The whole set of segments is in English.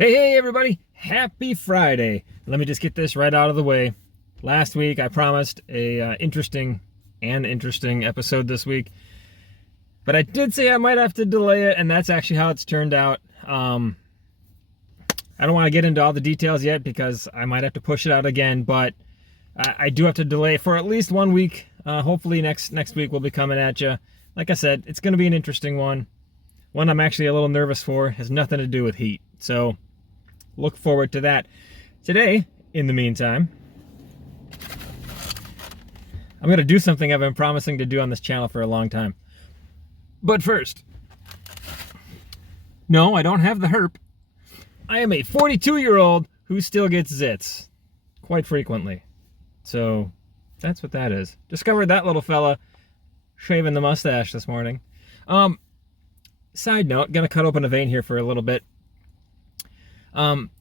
Hey, everybody. Happy Friday. Let me just get this right out of the way. Last week, I promised a interesting episode this week. But I did say I might have to delay it, and that's actually how it's turned out. I don't want to get into all the details yet because I might have to push it out again, but I do have to delay for at least 1 week. Hopefully next week we'll be coming at you. Like I said, it's going to be an interesting one. One I'm actually a little nervous for. Has nothing to do with heat. So look forward to that. Today, in the meantime, I'm going to do something I've been promising to do on this channel for a long time. But first, no, I don't have the herp. I am a 42-year-old who still gets zits quite frequently. So that's what that is. Discovered that little fella shaving the mustache this morning. Side note, gonna cut open a vein here for a little bit.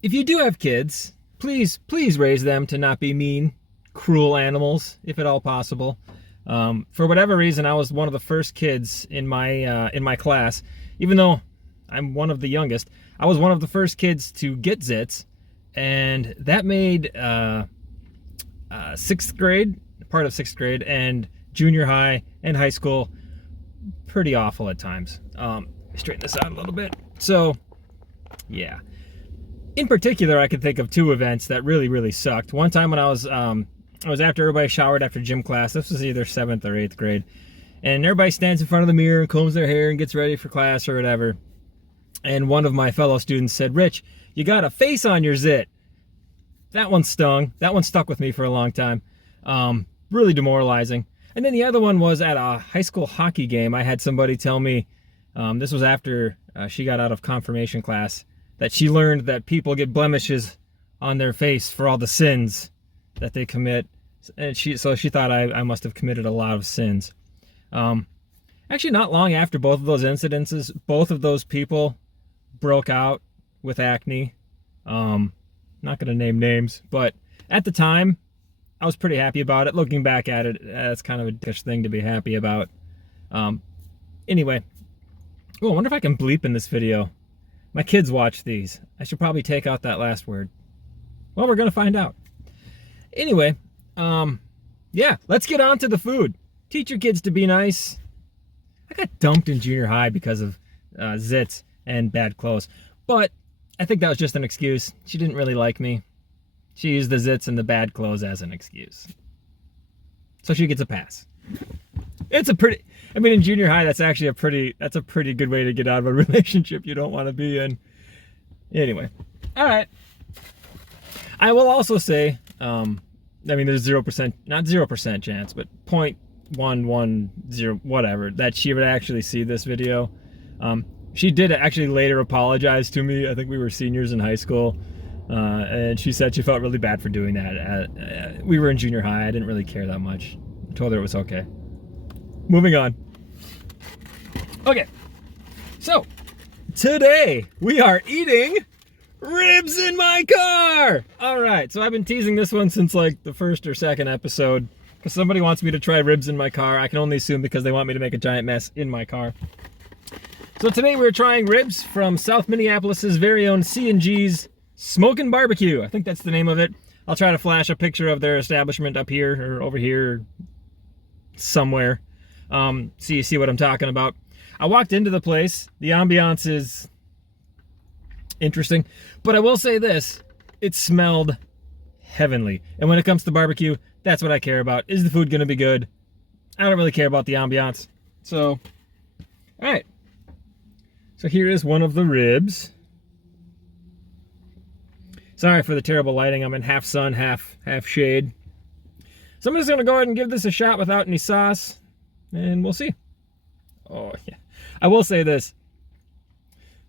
If you do have kids, please raise them to not be mean, cruel animals, if at all possible. For whatever reason, I was one of the first kids in my class. Even though I'm one of the youngest, I was one of the first kids to get zits, and that made sixth grade, part of sixth grade, and junior high and high school pretty awful at times. Straighten this out a little bit. So, yeah. In particular, I could think of two events that really sucked. One time when I was after everybody showered after gym class. This was either 7th or 8th grade. And everybody stands in front of the mirror and combs their hair and gets ready for class or whatever. And one of my fellow students said, "Rich, you got a face on your zit." That one stung. That one stuck with me for a long time. Really demoralizing. And then the other one was at a high school hockey game. I had somebody tell me, this was after she got out of confirmation class, that she learned that people get blemishes on their face for all the sins that they commit. And she thought I must have committed a lot of sins. Actually, not long after both of those incidences, both of those people broke out with acne. Not going to name names, but at the time, I was pretty happy about it. Looking back at it, that's kind of a dish thing to be happy about. Anyway. Oh, I wonder if I can bleep in this video. My kids watch these. I should probably take out that last word. Well, we're going to find out. Anyway, yeah, let's get on to the food. Teach your kids to be nice. I got dumped in junior high because of zits and bad clothes. But I think that was just an excuse. She didn't really like me. She used the zits and the bad clothes as an excuse. So she gets a pass. It's a pretty... I mean, in junior high, that's actually a pretty good way to get out of a relationship you don't want to be in. Anyway, all right. I will also say, I mean, there's 0%, not 0% chance, but 0.110, whatever, that she would actually see this video. She did actually later apologize to me. I think we were seniors in high school, and she said she felt really bad for doing that. We were in junior high. I didn't really care that much. I told her it was okay. Moving on. Okay, so today we are eating ribs in my car. All right, so I've been teasing this one since like the first or second episode because somebody wants me to try ribs in my car. I can only assume because they want me to make a giant mess in my car. So today we're trying ribs from South Minneapolis's very own C&G's Smokin' Barbecue. I think that's the name of it. I'll try to flash a picture of their establishment up here or over here somewhere. So you see what I'm talking about. I walked into the place. The ambiance is interesting, but I will say this: it smelled heavenly. And when it comes to barbecue, that's what I care about. Is the food going to be good? I don't really care about the ambiance. So, all right. So here is one of the ribs. Sorry for the terrible lighting. I'm in half sun, half shade. So I'm just going to go ahead and give this a shot without any sauce, and we'll see. Oh, yeah. I will say this.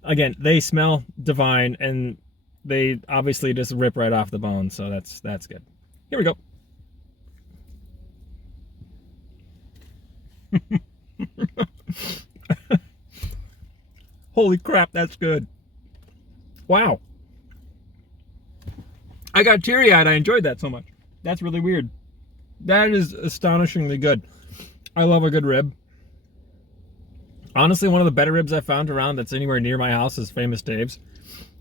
Again, they smell divine, and they obviously just rip right off the bone, so that's good. Here we go. Holy crap, that's good. Wow. I got teary-eyed. I enjoyed that so much. That's really weird. That is astonishingly good. I love a good rib. Honestly, one of the better ribs I found around that's anywhere near my house is Famous Dave's.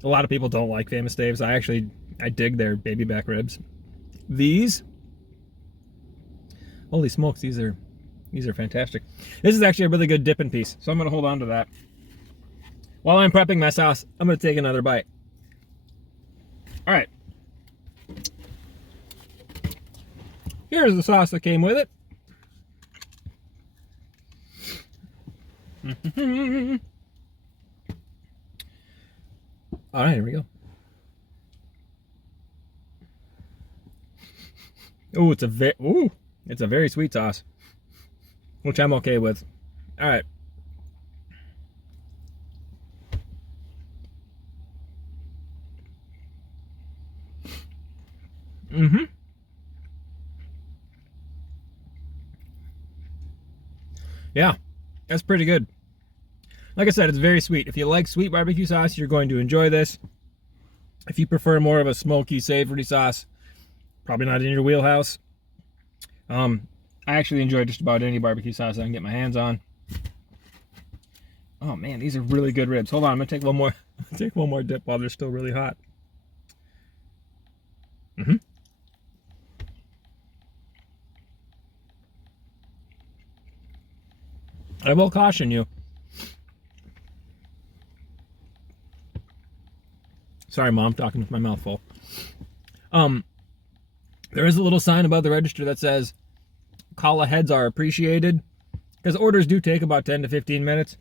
A lot of people don't like Famous Dave's. I dig their baby back ribs. These, holy smokes, these are fantastic. This is actually a really good dipping piece, so I'm gonna hold on to that. While I'm prepping my sauce, I'm gonna take another bite. All right. Here's the sauce that came with it. All right, here we go. Oh, it's a very sweet sauce, which I'm okay with. All right. Yeah, that's pretty good. Like I said, it's very sweet. If you like sweet barbecue sauce, you're going to enjoy this. If you prefer more of a smoky, savory sauce, probably not in your wheelhouse. I actually enjoy just about any barbecue sauce I can get my hands on. Oh man, these are really good ribs. Hold on, I'm gonna take one more. Take one more dip while they're still really hot. I will caution you. Sorry, Mom, talking with my mouth full. There is a little sign above the register that says call aheads are appreciated, because orders do take about 10 to 15 minutes.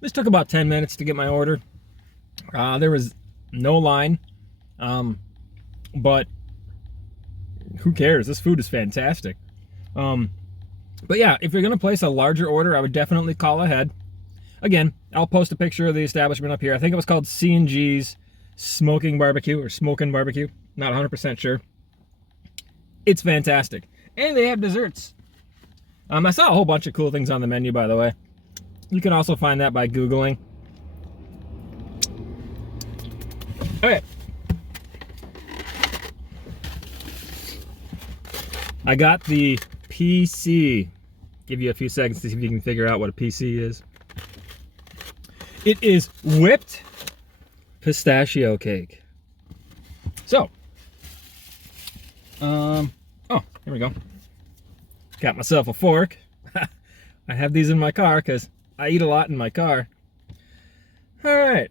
This took about 10 minutes to get my order. There was no line, but who cares? This food is fantastic. But yeah, if you're going to place a larger order, I would definitely call ahead. Again, I'll post a picture of the establishment up here. I think it was called C&G's Smoking Barbecue or Smokin' Barbecue. Not 100% sure. It's fantastic. And they have desserts. I saw a whole bunch of cool things on the menu, by the way. You can also find that by Googling. Okay. I got the PC. Give you a few seconds to see if you can figure out what a PC is. It is whipped pistachio cake. So, oh, here we go. Got myself a fork. I have these in my car because I eat a lot in my car. All right.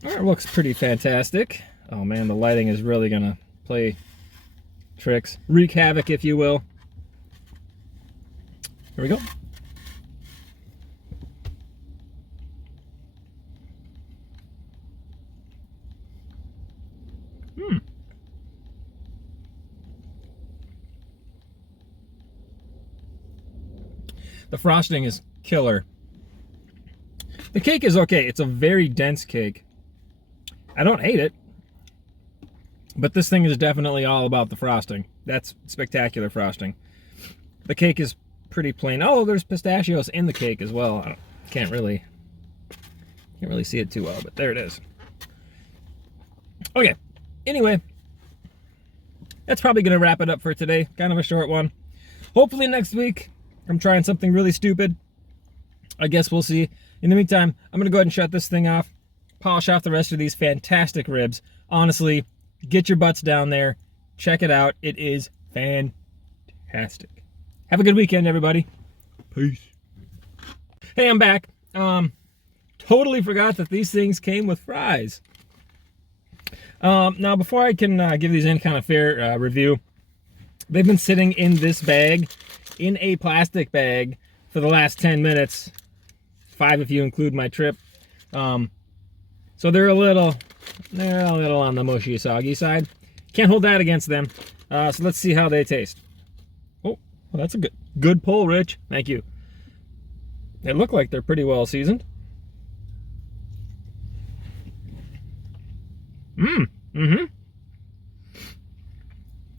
That looks pretty fantastic. Oh man, the lighting is really gonna play tricks. Wreak havoc, if you will. Here we go. The frosting is killer. The cake is okay. It's a very dense cake. I don't hate it, but this thing is definitely all about the frosting. That's spectacular frosting. The cake is pretty plain. Oh, there's pistachios in the cake as well. I can't really see it too well, but there it is. Okay. Anyway, that's probably going to wrap it up for today. Kind of a short one. Hopefully next week I'm trying something really stupid. I guess we'll see. In the meantime, I'm going to go ahead and shut this thing off. Polish off the rest of these fantastic ribs. Honestly, get your butts down there. Check it out. It is fantastic. Have a good weekend, everybody. Peace. Hey, I'm back. Totally forgot that these things came with fries. Now, before I can give these any kind of fair review, they've been sitting in this bag, in a plastic bag, for the last 10 minutes. 5 if you include my trip. So they're a little on the mushy, soggy side. Can't hold that against them. So let's see how they taste. Oh, well, that's a good pull, Rich. Thank you. They look like they're pretty well seasoned.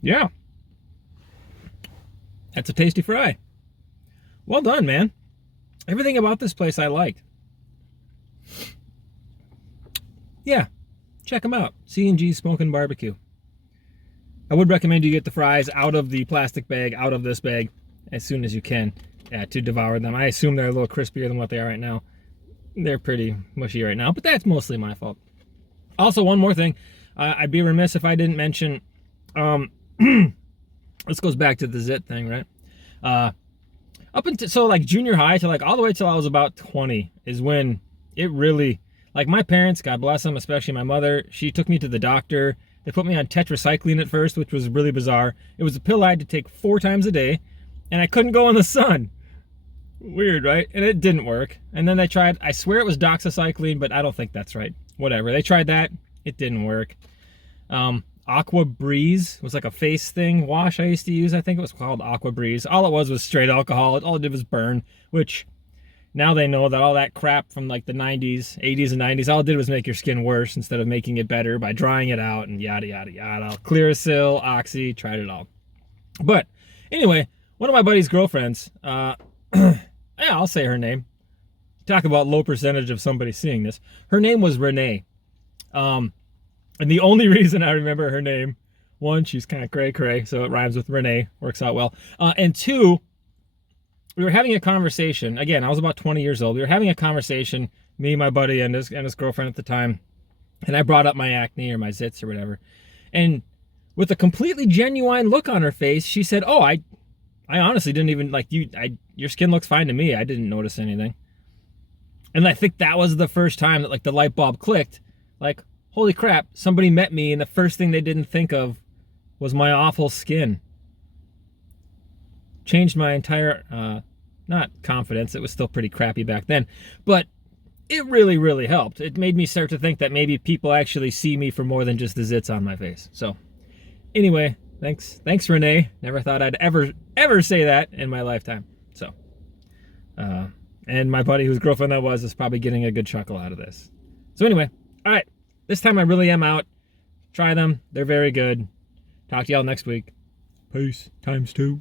Yeah. That's a tasty fry. Well done, man. Everything about this place I liked. Yeah, check them out. C&G Smokin' Barbecue. I would recommend you get the fries out of the plastic bag, out of this bag, as soon as you can to devour them. I assume they're a little crispier than what they are right now. they're pretty mushy right now, but that's mostly my fault. Also, one more thing, I'd be remiss if I didn't mention, this goes back to the zit thing, right? Up until, so like junior high to like all the way till I was about 20 is when it really, like my parents, God bless them, especially my mother, she took me to the doctor. They put me on tetracycline at first, which was really bizarre. It was a pill I had to take 4 times a day, and I couldn't go in the sun. Weird, right? And it didn't work. And then they tried, I swear it was doxycycline, but I don't think that's right. Whatever. They tried that. It didn't work. Aqua Breeze was like a face thing wash I used to use. I think it was called Aqua Breeze. All it was straight alcohol. All it did was burn, which now they know that all that crap from like the 90s, 80s and 90s, all it did was make your skin worse instead of making it better by drying it out and yada, yada, yada. Clearasil, Oxy, tried it all. But anyway, one of my buddy's girlfriends, yeah, I'll say her name. Talk about low percentage of somebody seeing this. Her name was Renee. And the only reason I remember her name, one, she's kind of cray-cray, so it rhymes with Renee, works out well. And two, we were having a conversation. Again, I was about 20 years old. We were having a conversation, me, my buddy, and his girlfriend at the time. And I brought up my acne or my zits or whatever. And with a completely genuine look on her face, she said, "Oh, I honestly didn't even, like, your skin looks fine to me. I didn't notice anything." And I think that was the first time that, like, the light bulb clicked. Like, holy crap, somebody met me and the first thing they didn't think of was my awful skin. Changed my entire, not confidence, it was still pretty crappy back then, but it really, really helped. It made me start to think that maybe people actually see me for more than just the zits on my face. So anyway, thanks Renee. Never thought I'd ever say that in my lifetime. So, and my buddy whose girlfriend that was is probably getting a good chuckle out of this. So anyway, all right. This time I really am out. Try them. They're very good. Talk to y'all next week. Peace. ×2.